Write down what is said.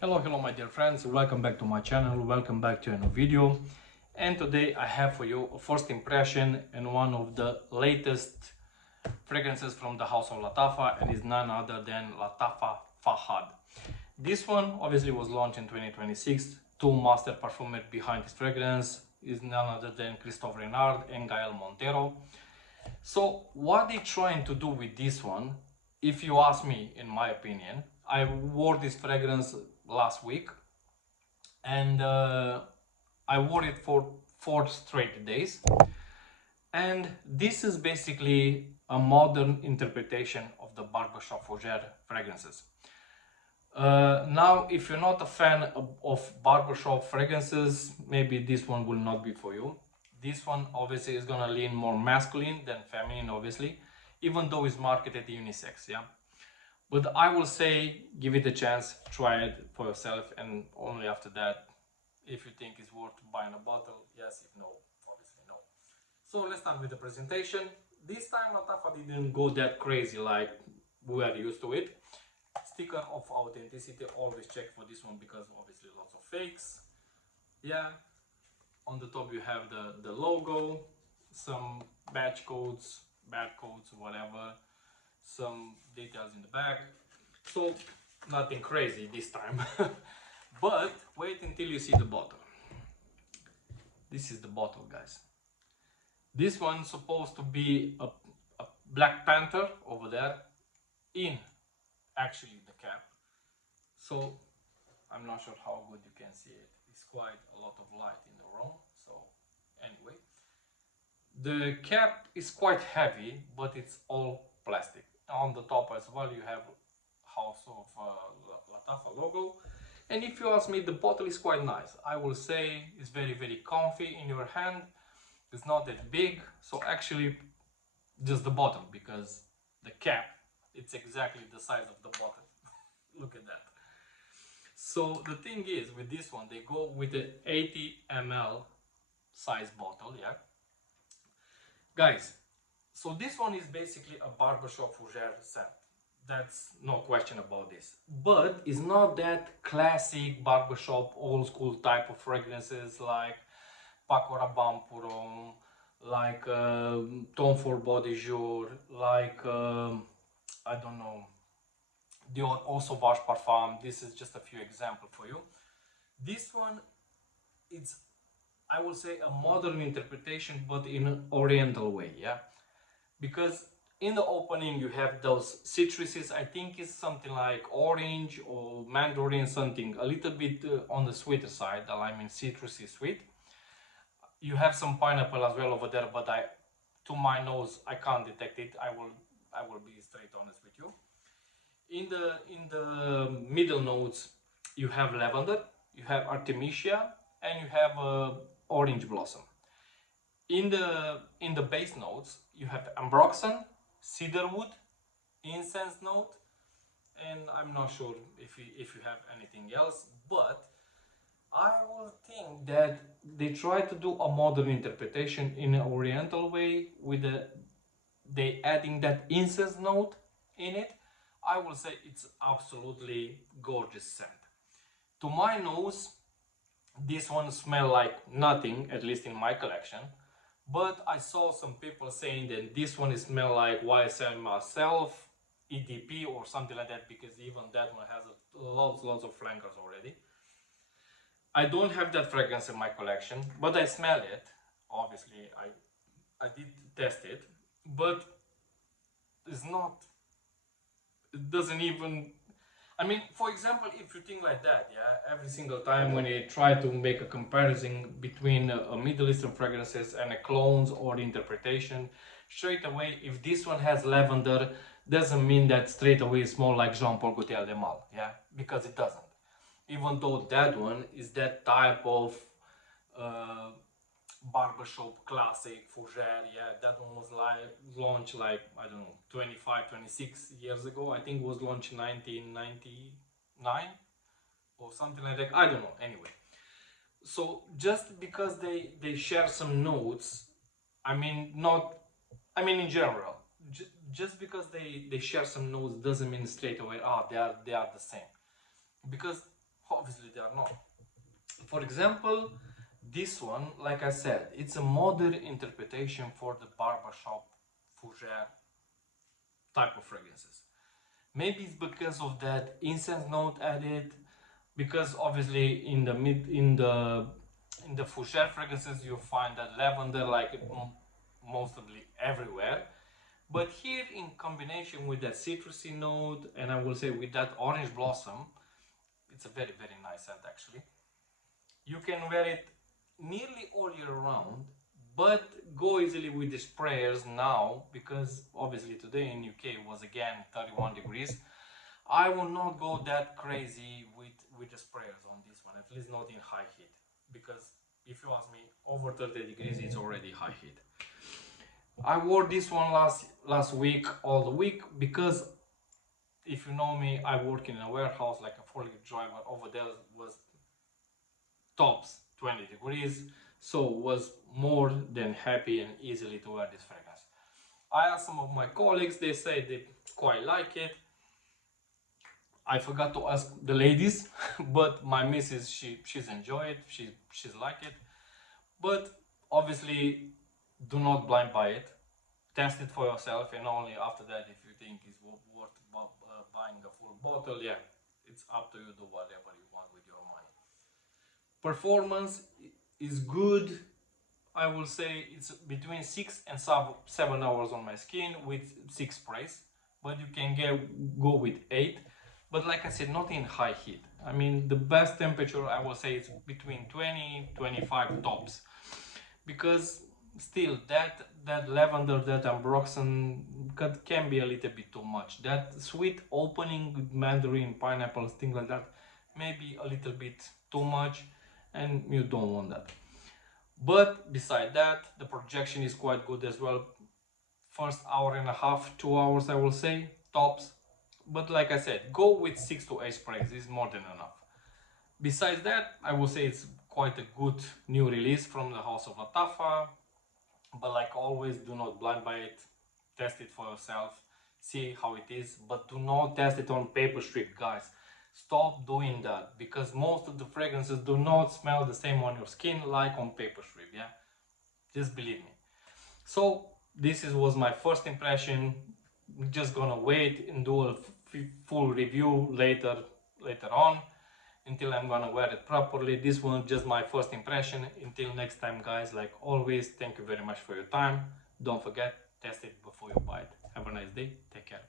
Hello my dear friends, welcome back to my channel, welcome back to a new video. And today I have for you a first impression and one of the latest fragrances from the house of Lattafa, and is none other than Lattafa Fahad. This one obviously was launched in 2026. Two master perfumers behind this fragrance is none other than Christophe Renard and Gael Montero. So what they're trying to do with this one, if you ask me, in my opinion, I wore this fragrance last week, and I wore it for 4 straight days. And this is basically a modern interpretation of the barbershop fougere fragrances. Now, if you're not a fan of barbershop fragrances, maybe this one will not be for you. This one obviously is gonna lean more masculine than feminine, obviously, even though it's marketed unisex, yeah. But I will say, give it a chance, try it for yourself, and only after that, if you think it's worth buying a bottle, yes. If no, obviously no. So let's start with the presentation. This time Lattafa didn't go that crazy like we are used to it. Sticker of authenticity, always check for this one because obviously lots of fakes. Yeah, on the top you have the logo, some badge codes, barcodes, whatever, some details in the back. So nothing crazy this time. But wait until you see the bottle. This is the bottle, guys. This one's supposed to be a Black Panther over there in actually the cap. So I'm not sure how good you can see it. It's quite a lot of light in the room. So anyway, the cap is quite heavy, but it's all plastic. On the top as well you have House of Lattafa logo. And if you ask me, the bottle is quite nice. I will say it's very comfy in your hand. It's not that big, so actually just the bottle, because the cap, it's exactly the size of the bottle. Look at that. So the thing is, with this one, they go with the 80 ml size bottle, yeah. Guys, so this one is basically a barbershop fougere scent. That's no question about this. But it's not that classic barbershop old school type of fragrances like Paco Rabanne Pour Homme, like Tom Ford Body Jour, like I don't know, Dior Eau Sauvage Parfum. This is just a few examples for you. This one, it's, I will say, a modern interpretation, but in an oriental way, yeah. Because in the opening you have those citruses. I think it's something like orange or mandarin, something a little bit on the sweeter side. I mean, citrusy sweet. You have some pineapple as well over there, but to my nose, I can't detect it. I will be straight honest with you. In the middle notes, you have lavender, you have artemisia, and you have orange blossom. In the base notes, you have ambroxan, cedarwood, incense note, and I'm not sure if you have anything else, but I will think that they try to do a modern interpretation in an oriental way with they adding that incense note in it. I will say it's absolutely gorgeous scent. To my nose, this one smells like nothing, at least in my collection. But I saw some people saying that this one smells like YSL myself, EDP or something like that, because even that one has lots of flankers already. I don't have that fragrance in my collection, but I smell it. Obviously, I did test it, but it's not, it doesn't even, I mean, for example, if you think like that, yeah, every single time when you try to make a comparison between a Middle Eastern fragrances and a clones or interpretation, straight away, if this one has lavender, doesn't mean that straight away it smells like Jean-Paul Gaultier de Mal, yeah, because it doesn't. Even though that one is that type of barbershop classic fougere, yeah, that one was launched like, I don't know, 25-26 years ago. I think it was launched in 1999 or something like that, I don't know. Anyway, so just because they share some notes, I mean, not, I mean in general, just because they share some notes doesn't mean straight away, ah, they are the same. Because Obviously they are not. For example, this one, like I said, it's a modern interpretation for the barbershop fougere type of fragrances. Maybe it's because of that incense note added, because obviously in the fougere fragrances you find that lavender like mostly everywhere, but here in combination with that citrusy note, and I will say with that orange blossom, it's a very very nice scent actually. You can wear it nearly all year round, but go easily with the sprayers now, because obviously today in UK was again 31 degrees. I will not go that crazy with the sprayers on this one, at least not in high heat, because if you ask me, over 30 degrees it's already high heat. I wore this one last week, all the week, because if you know me, I work in a warehouse like a forklift driver. Over there was tops 20 degrees, so was more than happy and easily to wear this fragrance. I asked some of my colleagues, they say they quite like it. I forgot to ask the ladies, but my missus, she's enjoyed it, she's like it. But obviously, do not blind buy it. Test it for yourself, and only after that, if you think it's worth buying a full bottle, yeah, it's up to you. Do whatever you want with your money. Performance is good. I will say it's between 6 and 7 hours on my skin with 6 sprays, but you can go with 8. But like I said, not in high heat. I mean, the best temperature I will say is between 20-25 tops, because still that lavender, that ambroxan can be a little bit too much. That sweet opening with mandarin, pineapples, things like that, maybe a little bit too much, and you don't want that. But beside that, the projection is quite good as well. First hour and a half, 2 hours I will say, tops. But like I said, go with 6 to 8 sprays, is more than enough. Besides that, I will say it's quite a good new release from the house of Lattafa. But like always, do not blind buy it. Test it for yourself, see how it is, but do not test it on paper strip, guys. Stop doing that, because most of the fragrances do not smell the same on your skin like on paper strip, yeah? Just believe me. So this was my first impression. We're just gonna wait and do a full review later on, until I'm gonna wear it properly. This one just my first impression. Until next time, guys, like always, thank you very much for your time. Don't forget, test it before you buy it. Have a nice day. Take care.